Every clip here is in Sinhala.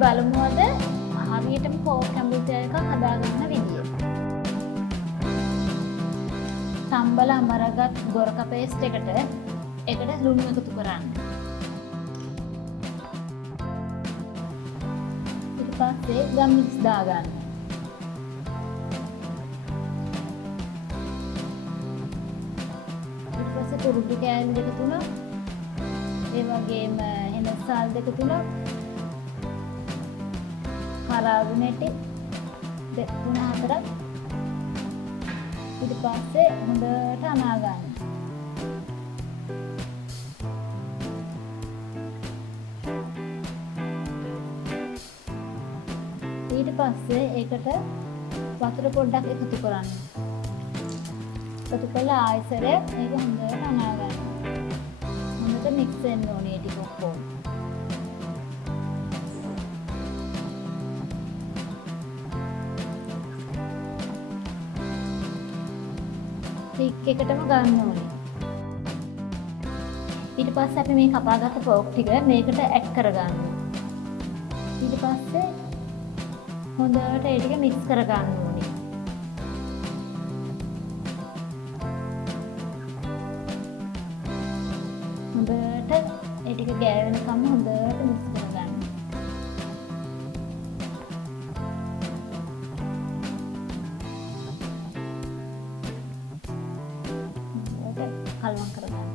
බලමු අද හරියටම පෝක් ඇඹුල් එකක් හදාගන්න විදිය. තම්බල අමරගත් ගොරක පේස්ට් එකට ලුණු එකතු කරන්න. ඊට පස්සේ ගම් මික්ස් දාගන්න. ඊට පස්සේ කුරුටු කෑලි දෙක තුනක්, ඒ වගේම එනසාල් දෙක තුනක්, කරාබු නැටි 3-4ක්. ඊට පස්සේ හොඳට අනා ගන්න. ඊට පස්සේ ඒකට වතුර පොඩ්ඩක් එකතු කරන්න. එකතු කරලා ආයෙසරයක් මේක හොඳට අනා ගන්න. හොඳට මික්ස් වෙන්න ඕනේ ටික ඔක්කොම. ටික් එකටම ගන්න ඕනේ. ඊට පස්සේ අපි මේ කපාගත්ත පෝක් ටික මේකට ඇඩ් කරගන්න. ඊට පස්සේ හොඳට ඒ ටික මික්ස් කරගන්න ඕනේ. හොඳට ඒ ටික ගෑවෙනකම් හොඳට මික්ස් කරගන්න. කලවම් කරගන්න.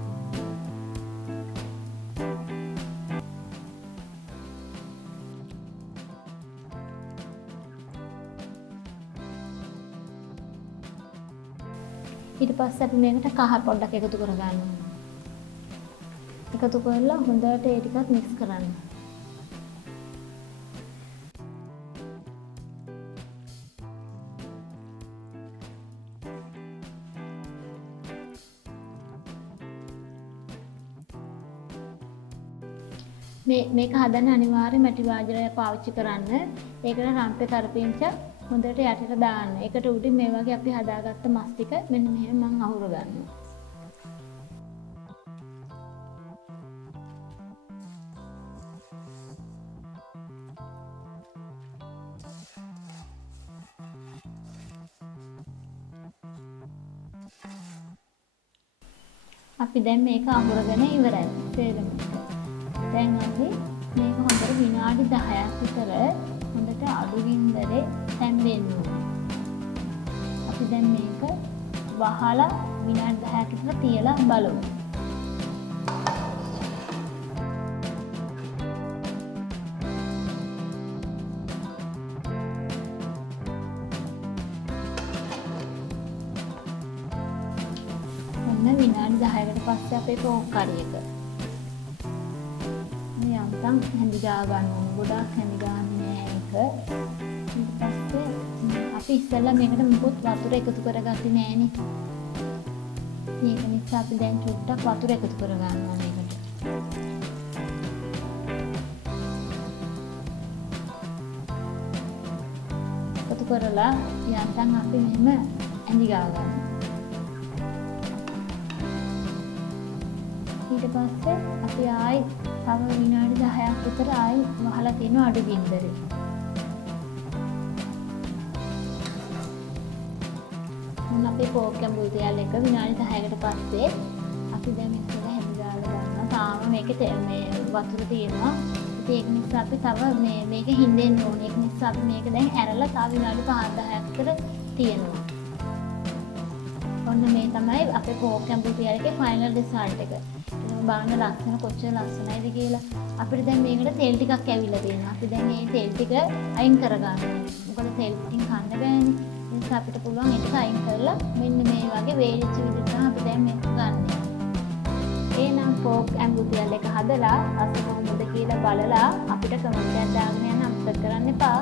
ඊට පස්සේ අපි මේකට කහ පොඩ්ඩක් එකතු කරගන්න. එකතු කරලා හොඳට ඒ ටිකත් මික්ස් කරන්න. මේක හදන්න අනිවාර්යයෙන් මැටි වාජරය පාවිච්චි කරන්න. ඒකට රම්පේ කරපිංච හොඳට යටට දාන්න. ඒකට උඩින් මේ වගේ අපි හදාගත්ත මස් ටික මෙන්න මෙහෙම මම අහුර ගන්නවා. අපි දැන් මේක අහුරගෙන ඉවරයි. තේරෙනවද? දැන් අපි මේක හොඳට විනාඩි 10ක් විතර හොඳට අඩු ගින්දරේ තැම්බෙන්න ඕනේ. අපි දැන් මේක වහලා විනාඩි 10ක් විතර තියලා බලමු. ඔන්න විනාඩි 10කට පස්සේ අපේ පෝක් කරියක යන්තම් හැඳි ගා ගන්න ඕනේ. ගොඩාක් හැඳි ගන්නේ නැහැ ඒක. ඊට පස්සේ අපි ඉස්සෙල්ලා මේකට මුකුත් වතුර එකතු කරගත්තේ නැහනේ. ඒක නිසා අපි දැන් චුට්ටක් වතුර එකතු කරගන්නවා මේකට. එකතු කරලා යන්තම් අපි මෙහෙම හැඳි ගා ගන්නවා. ඊට පස්සේ අපි ආයි තව විනාඩි 10ක් විතර ආයි වහලා තියෙනවා අඩු ගින්දරේ. මොන අපේ පෝක් ඇඹුල් තෙල් එක විනාඩි 10කට පස්සේ අපි දැන් මේක හැදලා ගන්නවා. තාම මේකේ මේ වතුර තියෙනවා. ඉතින් ඒක නිසා අපි තව මේක හින්දෙන්න ඕනේ. ඒක නිසා අපි මේක දැන් ඇරලා තව විනාඩි 5-10ක් විතර තියෙනවා. ඔන්න මේ තමයි අපේ පෝක් ඇඹුල් තෙල් එකේ ෆයිනල් රිසල්ට් එක. බලන්න ලස්සන කොච්චර ලස්සනයිද කියලා. අපිට දැන් මේකට තෙල් ටිකක් ඇවිල්ලා තියෙනවා. අපි දැන් මේ තෙල් ටික අයින් කරගන්න ඕනේ. මොකද තෙල් ටික කන්න බෑනේ. ඒ නිසා අපිට පුළුවන් ඒක අයින් කරලා මෙන්න මේ වගේ වේලිච්ච විදිහට අපි දැන් මේක ගන්න. එහෙනම් පෝක් ඇඹුල් තෙල් එක හදලා රස කොහොමද කියලා බලලා අපිට කමෙන්ට් එකක් දාන්න යන්න අමතක කරන්න එපා.